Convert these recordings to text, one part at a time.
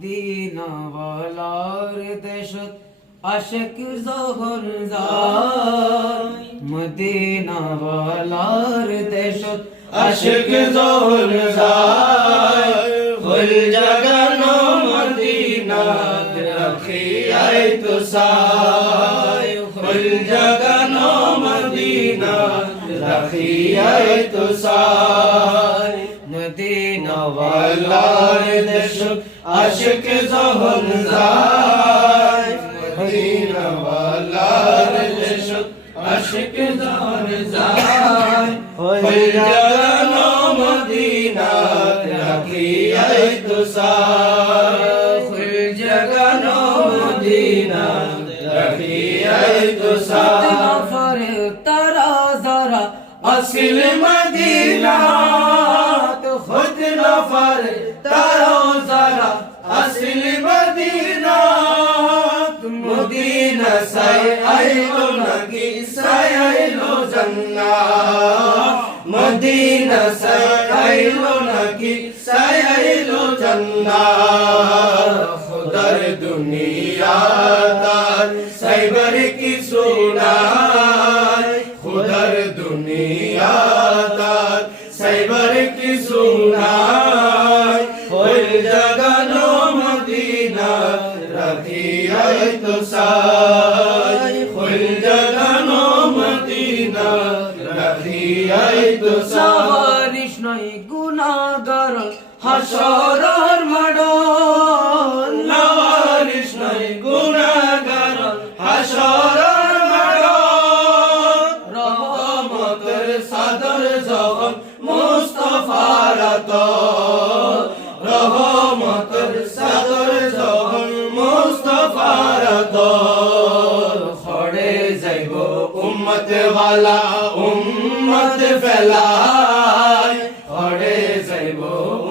Medina ওয়ালার দেশত আশিক জহর যায় Medina ওয়ালার দেশত আশিক জহর যায় ফুল জাগানো মদিনাত রাখিয়াই তো সাই ফুল জাগানো মদিনাত রাখিয়াই তো সাই মদিনা ওয়ালার দেশত আশিক জহর যায় মদিনা ওয়ালার দেশত আশিক জহর যায় ফুল জাগানো মদিনাত রাখিয়াই তো সাই ফুল জাগানো মদিনাত রাখিয়াই তো সাই ফরে তারা যারা আসিল মদিনা খুদ নফর তারা যারা আসিল মদিনা মদিনা সাই আইলো নাকি সাই আইলো জান্নাত মদিনা সাই আইলো নাকি সাই আইলো জান্নাত খুদার দুনিয়া তার সাইবার কি সুনাই খুদার দুনিয়া তার সাইবার কি সুনাই ফুল জাগানো মদিনা রাখিয়াই তো সাই ফুল জাগানো মদিনা রাখিয়াই তো সাই সাবারিশ নয় গুনাহগার হাসরের মাডন নওয়ারিশ নাই গুনাহগার হাসরের মাডন রহমতের সাদর যখন মুস্তাফার আতর রহমতের সাদর যখন মুস্তাফার আতর খড়ে যাইব উম্মত ওয়ালা উম্মত ফেলাই খড়ে যাইব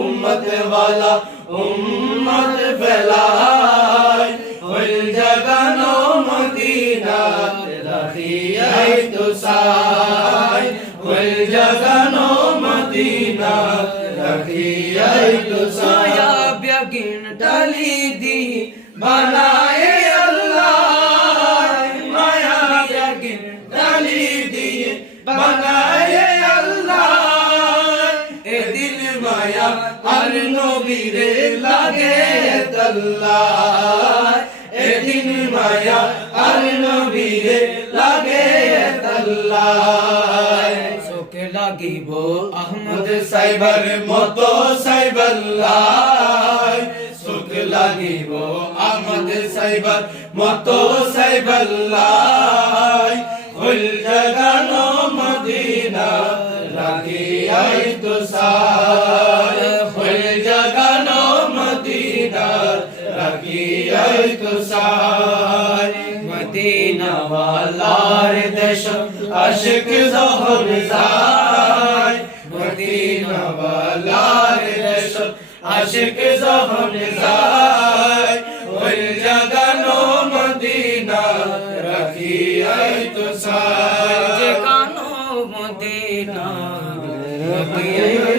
উম্মত ওয়ালা উম্মত ফেলাই ফুল জাগানো মদিনাত রাখিয়াই তো সাই ফুল জাগানো মদিনাত রাখিয়াই তো সাই মায়া বেগিন ডালি দি বানায়ে আল্লাহ মায়া বেগিন ডালি দিয়ে বানায়ে আল্লাহ এদিন মায়া আর নবীরে লাগে আল্লাহ এদিন মায়া আর নবীরে লাগে আল্লাহ চোখে লাগিব আহমদ সাইবার মতো সাইবাল্লাহ সুখ লাগিব আহমদ সাইবার মতো সাইবাল্লাহ ফুল জাগানো মদিনা রাখিয়াই তো সাই ফুল জাগানো মদিনা রাখিয়াই তো সাই মদিনা ওয়ালার দেশ আশিক জহর যায় মদিনা ওয়ালার দেশ আশিক জহর যায় ফুল জাগানো মদিনা রাখিয়াই তো সাই যে কানো মদিনা রাখিয়াই